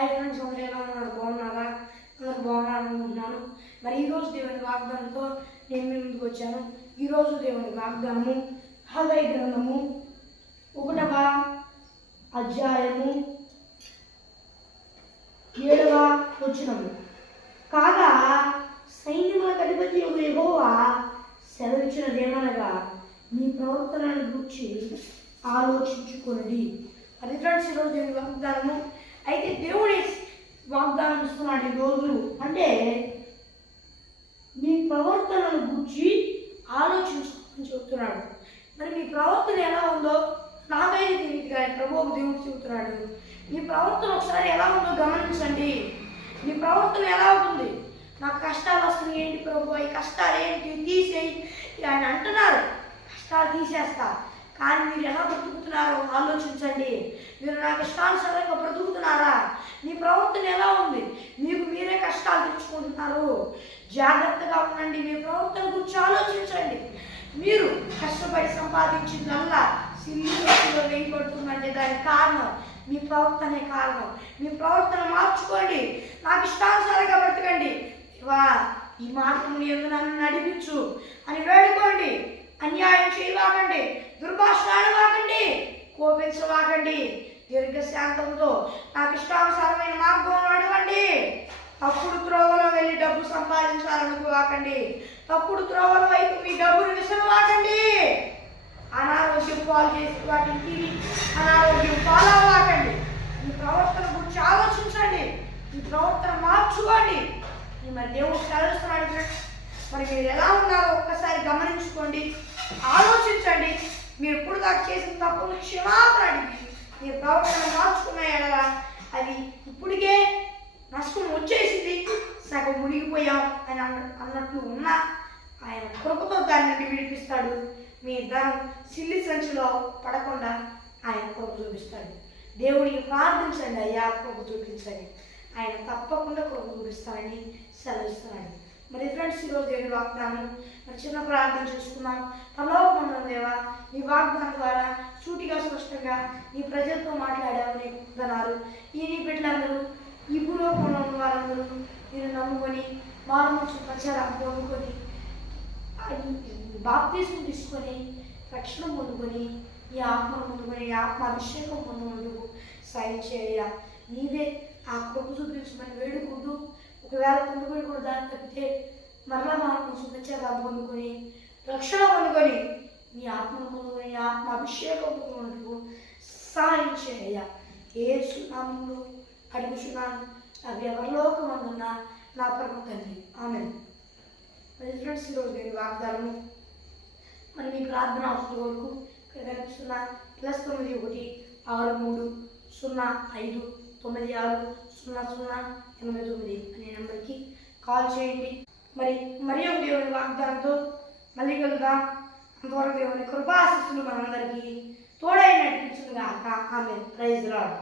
Hi friends అందరూ ఎలా ఉన్నారు బాగున్నారా? అందరు బాగున్నారు అనుకుంటున్నాను మరి ఈరోజు దేవుని వాగ్దానంతో నేను మీ ముందుకు వచ్చాను. ఈరోజు దేవుని వాగ్దానము హృదయ గ్రంథము ఒకటవ అధ్యాయము ఏడవ వచ్చినము కాగా సైన్యముల అధిపతి యెహోవా సెలవిచ్చినదేమనగా మీ ప్రవర్తనను గురించి ఆలోచించుకోండి అది ఫ్రెండ్స్ ఈరోజు దేవుని వాగ్దానము అయితే దేవుడి వాగ్దానం ఇస్తున్నాడు ఈరోజు అంటే మీ ప్రవర్తనను గురించి ఆలోచించుకోమని చెబుతున్నాడు. మరి మీ ప్రవర్తన ఎలా ఉందో నాకైతే తెలియదు కానీ ప్రభు దేవుడు చెబుతున్నాడు. మీ ప్రవర్తన ఒకసారి ఎలా ఉందో గమనించండి. మీ ప్రవర్తన ఎలా ఉంటుంది? నాకు కష్టాలు వస్తున్నాయి ఏంటి ప్రభు? ఈ కష్టాలు ఏంటి? తీసేయి ఆయన అంటున్నారు. కష్టాలు తీసేస్తా. కానీ మీరు ఎలా బ్రతుకుతున్నారో ఆలోచించండి. మీరు నాకు ఇష్టానుసారంగా బ్రతుకుతున్నారా? మీ ప్రవర్తన ఎలా ఉంది? మీకు మీరే కష్టాలు తెచ్చుకుంటున్నారు జాగ్రత్తగా ఉండండి మీ ప్రవర్తన గురించి ఆలోచించండి. మీరు కష్టపడి సంపాదించిందల్లా సిల్లులో వేయబడుతుందంటే దానికి కారణం మీ ప్రవర్తనే కారణం. మీ ప్రవర్తన మార్చుకోండి. నాకు ఇష్టానుసారంగా బ్రతకండి. వా ఈ మార్గం ఎందు నన్ను నడిపించు? అని వేడుకోండి. అన్యాయం చేయవాకండి అడగండి. దీర్ఘశాంతంతో నాకు ఇష్టానుసారమైన మార్గం అడగండి తప్పుడు త్రోవలో వెళ్ళి డబ్బు సంపాదించాలనుకోవాకండి తప్పుడు త్రోవల వైపు మీ డబ్బును విసరవాకండి అనారోగ్యం పాలు చేసి వాటిని తిని అనారోగ్యం పాలవ్వాకండి మీ ప్రవర్తన గురించి ఆలోచించండి. మీ ప్రవర్తన మార్చుకోండి. మీ మరి దేవుడు కలుస్తున్నాడు మరి మీరు ఎలా ఉన్నారో ఒక్కసారి గమనించుకోండి. ఆలోచించండి. మీరు ఇప్పుడు దాకా చేసిన తప్పులు క్షమాపణ అడిగి అని అన్నట్లు ఉన్నా ఆయన కృపతో దాని నుండి విడిపిస్తాడు. మీ ధనం సిల్లి సంచిలో పడకుండా ఆయన కృప చూపిస్తాడు. దేవుడికి ప్రార్థించండి అయ్యా కృప చూపించండి. ఆయన తప్పకుండా కృప చూపిస్తానని సెలవిస్తున్నాడు. మరి ఫ్రెండ్స్ ఈరోజు దేవుని వాగ్దానం. మరి చిన్న ప్రార్థన చేసుకున్నాం పరలోకమందున దేవా నీ వాగ్దానం ద్వారా సూటిగా స్పష్టంగా నీ ప్రజలతో మాట్లాడావు నీ ధనాలు ఈ నీ బిడ్డలందరూ ఈ భూలోకంలో ఉన్న వారందరూ నేను నమ్ముకొని మారుమూర్చు ప్రచారం పొందుకొని బాప్తీసం తీసుకొని రక్షణ పొందుకొని నీ ఆత్మ పొందుకొని ఈ ఆత్మ అభిషేకం పొందుకుంటూ సాయం చేయ నీవే ఆ కృప చూపించమని వేడుకుంటూ ఒకవేళ పొందుకొని కూడా దాన్ని తప్పితే మరలా మార్గం శుభ్రచగా పొందుకొని రక్షణ పొందుకొని నీ ఆత్మ పొందుకొని నీ ఆత్మ అభిషేకం పొందుకుంటూ సాయం చేయ ఏ సునామంలో అడుగుతున్నాను అవి ఎవరిలోకమందున్న నా పరమ తండ్రి. ఆమె ఫ్రెండ్స్ ఈరోజు నేను వాగ్దానము మరి మీ ప్రార్థన అవసరం వరకు ఇక్కడ కనిపిస్తున్న ప్లస్ తొమ్మిది ఒకటి ఆరు మూడు సున్నా ఐదు తొమ్మిది ఆరు సున్నా సున్నా ఎనభై తొమ్మిది అనే నెంబర్కి కాల్ చేయండి. మరి మరి ఒక దేవుని వాగ్దానంతో మళ్ళీ కలుద్దాం. అంతవరకు దేవుని కృపాశిస్తులు మనందరికీ తోడై నడిపించుగా ఆమె ప్రైజ్ రాడు